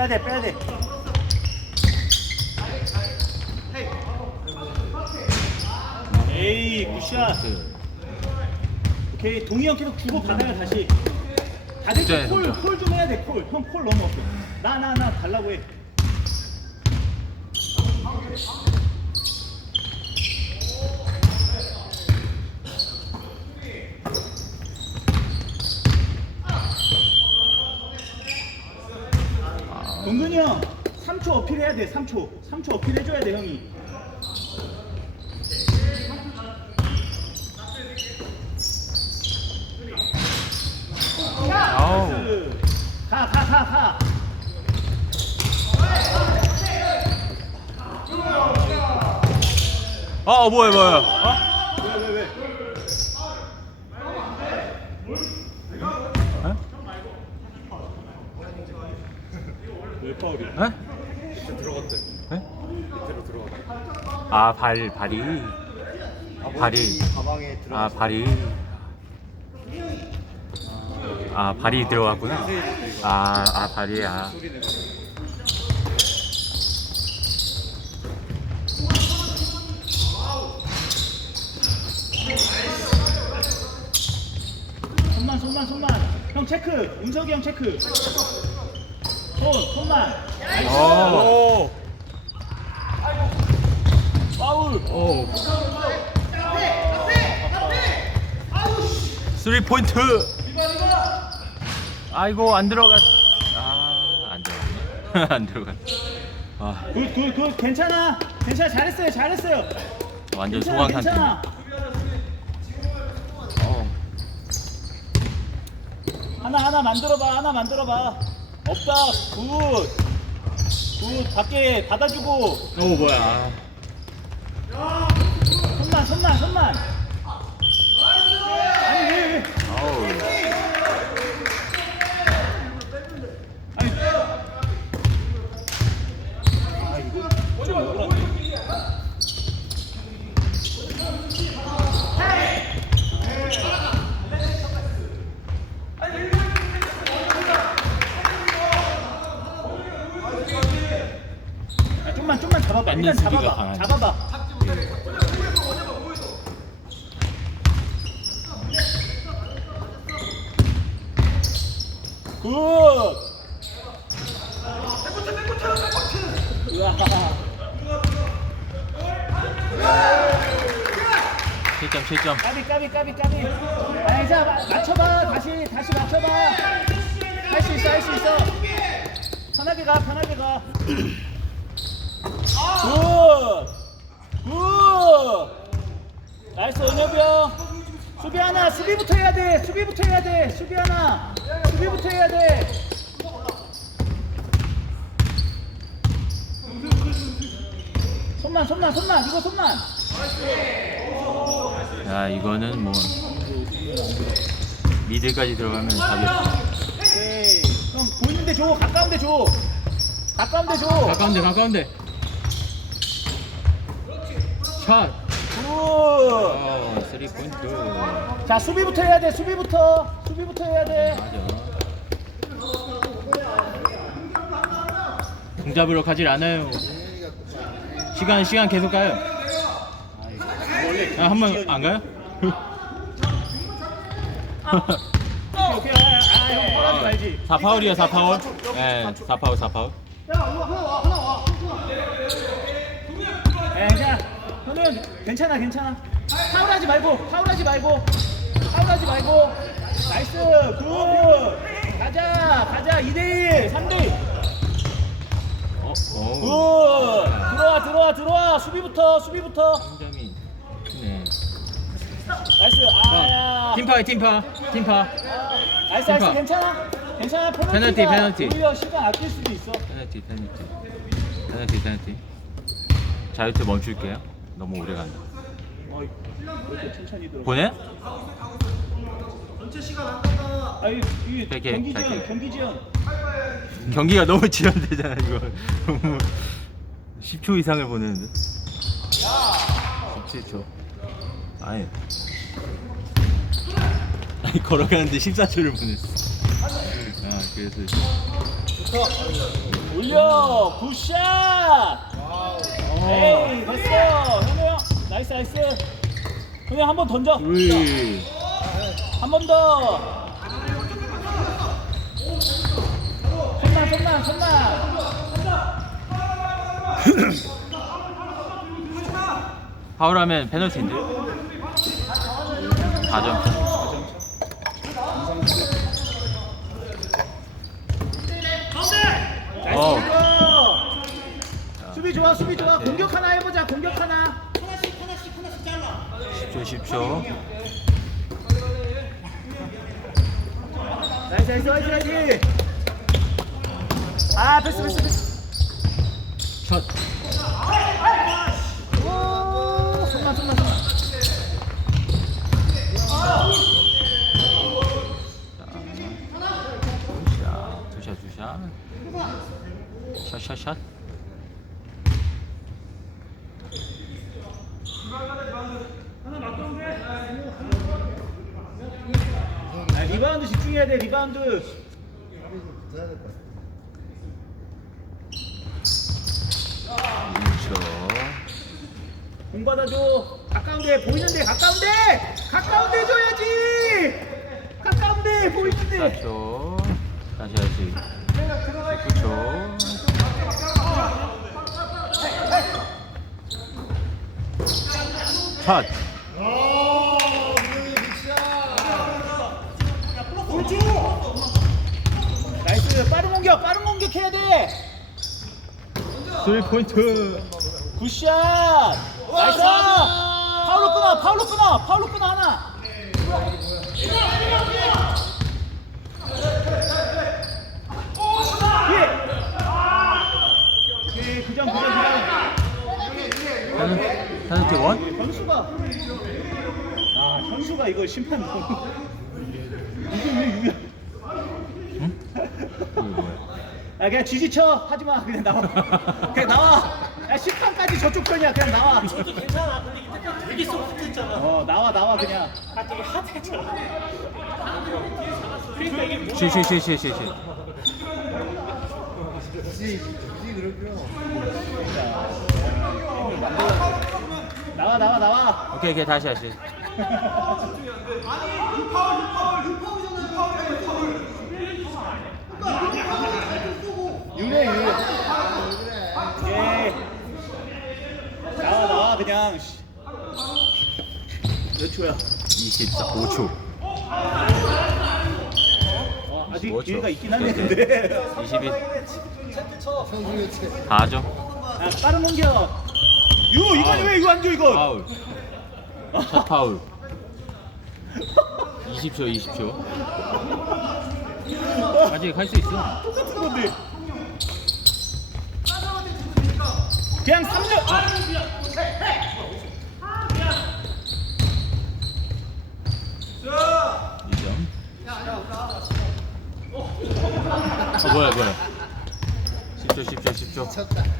빼야 돼, 빼야 돼. 에이, 굿샷. 오케이, 동희 형 계속 주고 받아요, 다시. 다들 진짜야, 콜, 진짜. 콜좀 해야 돼, 콜. 형 콜 너무 없어. 나, 나, 나 달라고 해. 동근이 형, 3초 어필해야 돼, 3초. 3초 어필해줘야 돼, 형이. 아우. 가, 가, 가, 가. 아 뭐야 뭐야. 어? 왜, 왜, 왜? 어? 왜 파울이야? 에? 들어갔대. 에? 밑으로 들어갔대. 아 발, 발이 발이 가방에 들어. 아 발이 아 발이 들어갔구나 아, 아 발이 아 손만, 손만, 손만. 형 체크. 운석이 형 체크. 손, 손만. 오. 파울. 오. 쓰리 포인트. 아이고 안 들어갔. 아안 들어갔네. 안 들어갔. 아 굿, 굿, 굿. 괜찮아. 괜찮아. 잘했어요. 잘했어요. 완전 괜찮아, 소강 상태. 괜찮아. 어. 하나, 하나 만들어 봐. 하나 만들어 봐. 없다. 굿. 굿. 밖에 받아주고. 오 뭐야. 손만, 손만, 손만. 아니, 왜, 왜. 아우. 아니. 아, 이거 좀 억울한데. 아, 좀만 좀만 잡아봐. 일단 잡아봐. 강하지. 잡아봐. 굿. 우와. 7점 7점. 까비 까비 까비 까비. 아니 자 마- 맞춰봐. 다시 다시 맞춰봐. 할 수 있어 할 수 있어. 편하게 가 편하게 가. 굿. 굿. 나이스 은혁이 형. 수비 하나 수비부터 해야 돼. 수비부터 해야 돼. 수비 하나. 수비부터 해야 돼. 손만 손만 손만 이거 손만. 야 이거는 뭐 미들까지 들어가면 답이 없어. 오케이. 형 보이는데 줘. 가까운데 줘. 가까운데 줘. 가까운데 가까운데. 샷. 굿. 어, 3 포인트. 자 수비부터 해야 돼. 수비부터. 수비부터 해야 돼. 맞아. 공 잡으러 가질 않아요. 시간 시간 계속 가요. 아, 한 번 안 가요? 오케이 오케이. 아형 뻔하지 말지. 4 파울이야 4 파울. 예, 4 파울 4 파울. 에 자. 형은 괜찮아 괜찮아. 파울하지 말고 파울하지 말고 파울하지 말고. 나이스 굿. 가자 가자 2대1 3대1 어, 굿. 어. 들어와 들어와 들어와 수비부터 수비부터. 나이스. 아야. 팀파 팀파 팀파 나이스 나이스 팀파. 괜찮아. 괜찮아. 페널티, 페널티. 오히려 시간 아낄 수도 있어. 페널티 페널티 페널티 페널티 자유투 멈출게요 너무 오래 간다 어이, 왜 이렇게 천천히 들어. 보내? 아이 이 백에, 경기 지연. 경기 지연. 경기가 너무 지연되잖아 이거 너무 10초 이상을 보내는데 17초 아니 아니 걸어가는데 14초를 보냈어 아 그래서 올려 굿샷. 에이 됐어. 현우 형 나이스 나이스. 현우 형한번 던져. 한번 더. 손만 손만 손만. 파울하면 페널티인데 4점 나이스 어. 이거. 수비 좋아 수비 좋아 10초 10초 나이스 나이스 나이스 나이스. 아 패스 패스 패스. 샷 오 손만 손만 손만. 자, 투샷 투샷 샷샷 샷 아, 리바운드 집중해야 돼 리바운드. 그렇죠 공 받아줘. 가까운데 보이는데 가까운데 가까운데 줘야지. 가까운데 보이는데. 14초 다시 다시 19초 샷 나이스 빠른 공격 빠른 공격 해야 돼. 3 포인트 굿샷. 나이스. 파울로 끊어 파울로 끊어 파울로 끊어 하나. 예, 그점. 페널티 원? 현수가 아 현수가 이거 심판 너무 이게 왜 유야 응? 아 그냥 지지쳐 하지 마 그냥 나와 나와. 야 심판까지 저쪽 편이야. 그냥 나와. 저도 괜찮아. 근데 이때까지 되게 소프트했잖아. 어 나와 나와 그냥. 아 되게 핫했잖아. 그러니까 이게 쉬쉬쉬쉬쉬. 나와 나와 나와. 오케이 오케이. 다시 다시 10초야. 24초. 어, 아직 25초. 기회가 있긴 한데. 네, 근데. 22. 다 하죠. 아, 빠른 공격. 유 이건 왜 이거 안 줘, 이건? 파울. 첫 파울. 20초, 20초. 아직 할 수 있어. 똑같은 건데. 그냥 3점. 아. 뭐야 뭐야? 10초 10초 10초. 10초 10